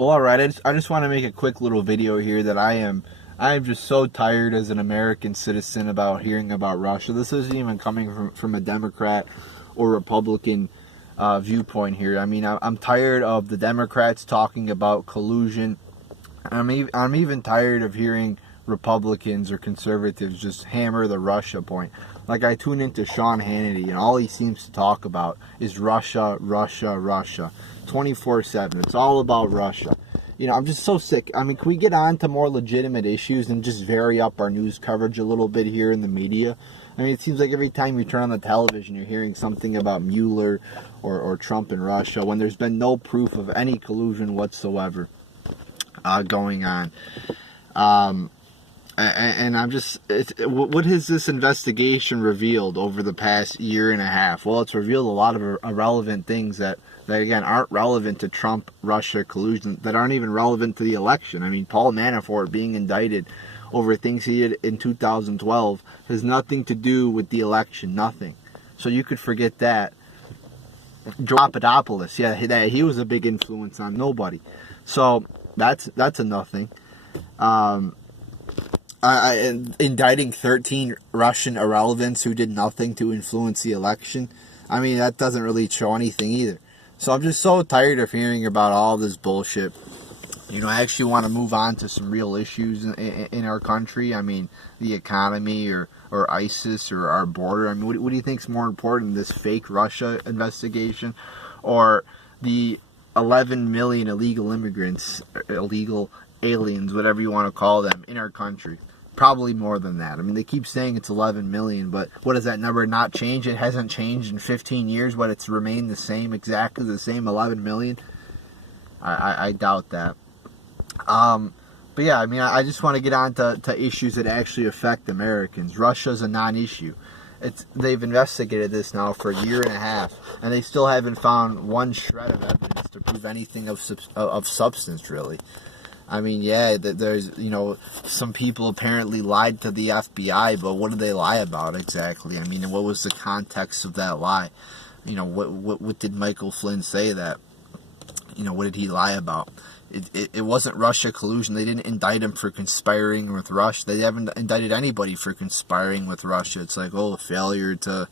Well, all right. I just want to make a quick little video here that I am just so tired as an American citizen about hearing about Russia. This isn't even coming from a Democrat or Republican viewpoint here. I mean, I'm tired of the Democrats talking about collusion. I'm even tired of hearing Republicans or conservatives just hammer the Russia point. Like, I tune into Sean Hannity, and all he seems to talk about is Russia, Russia, Russia, 24/7. It's all about Russia. You know, I'm just so sick. I mean, can we get on to more legitimate issues and just vary up our news coverage a little bit here in the media? I mean, it seems like every time you turn on the television, you're hearing something about Mueller or Trump and Russia when there's been no proof of any collusion whatsoever going on. And I'm just, what has this investigation revealed over the past year and a half? Well, it's revealed a lot of irrelevant things that again, aren't relevant to Trump-Russia collusion, that aren't even relevant to the election. I mean, Paul Manafort being indicted over things he did in 2012 has nothing to do with the election, nothing. So you could forget that. Joe Papadopoulos, yeah, he was a big influence on nobody. So that's a nothing. Indicting 13 Russian irrelevants who did nothing to influence the election. I mean, that doesn't really show anything either. So I'm just so tired of hearing about all this bullshit. You know, I actually want to move on to some real issues in our country. I mean, the economy or ISIS or our border. I mean, what do you think is more important, this fake Russia investigation or the 11 million illegal immigrants, illegal aliens, whatever you want to call them, in our country? Probably more than that. I mean, they keep saying it's 11 million, but what does that number not change? It hasn't changed in 15 years, but it's remained the same, exactly the same, 11 million. I doubt that. But yeah, I mean, I just want to get on to issues that actually affect Americans. Russia's a non-issue. They've investigated this now for a year and a half, and they still haven't found one shred of evidence to prove anything of substance, really. I mean, yeah, there's, you know, some people apparently lied to the FBI, but what did they lie about exactly? I mean, what was the context of that lie? You know, what did Michael Flynn say that, you know, what did he lie about? It wasn't Russia collusion. They didn't indict him for conspiring with Russia. They haven't indicted anybody for conspiring with Russia. It's like, oh, failure to,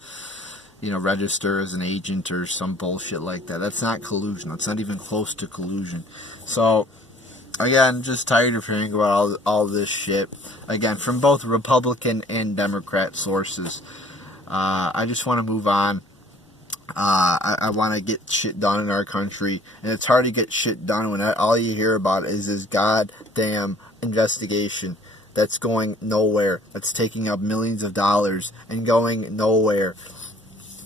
you know, register as an agent or some bullshit like that. That's not collusion. That's not even close to collusion. So, again, just tired of hearing about all this shit. Again, from both Republican and Democrat sources. I just want to move on. I want to get shit done in our country. And it's hard to get shit done when all you hear about is this goddamn investigation that's going nowhere. That's taking up millions of dollars and going nowhere.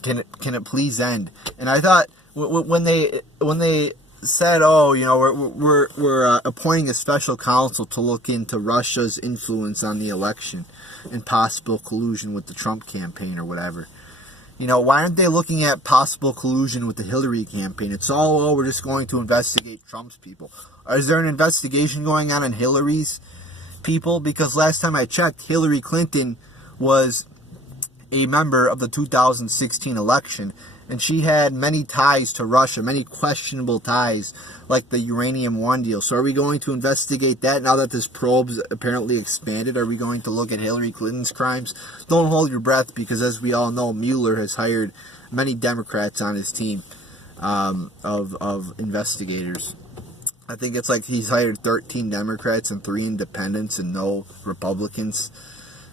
Can it please end? And I thought when they said, oh, you know, we're appointing a special counsel to look into Russia's influence on the election and possible collusion with the Trump campaign or whatever. You know, why aren't they looking at possible collusion with the Hillary campaign? It's all, oh, we're just going to investigate Trump's people. Is there an investigation going on Hillary's people? Because last time I checked, Hillary Clinton was a member of the 2016 election, and she had many ties to Russia, many questionable ties, like the Uranium One deal. So are we going to investigate that now that this probe's apparently expanded? Are we going to look at Hillary Clinton's crimes? Don't hold your breath, because as we all know, Mueller has hired many Democrats on his team of investigators. I think it's like he's hired 13 Democrats and 3 independents and no Republicans.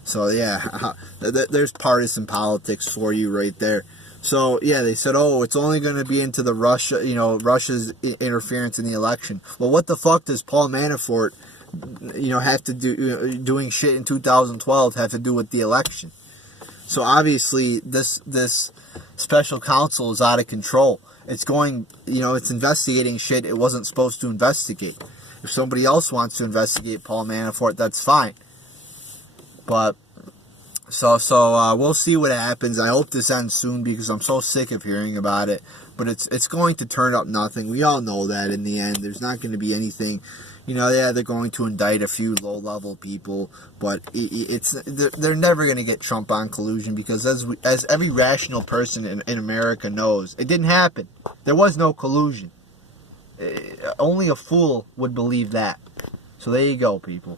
So yeah, there's partisan politics for you right there. So, yeah, they said, oh, it's only going to be into the Russia's interference in the election. Well, what the fuck does Paul Manafort, have to do, doing shit in 2012 have to do with the election? So, obviously, this special counsel is out of control. It's going, it's investigating shit it wasn't supposed to investigate. If somebody else wants to investigate Paul Manafort, that's fine. But So we'll see what happens. I hope this ends soon, because I'm so sick of hearing about it. But it's going to turn up nothing. We all know that in the end. There's not going to be anything. They're going to indict a few low-level people, but they're never going to get Trump on collusion, because as every rational person in America knows, it didn't happen. There was no collusion. Only a fool would believe that. So there you go, people.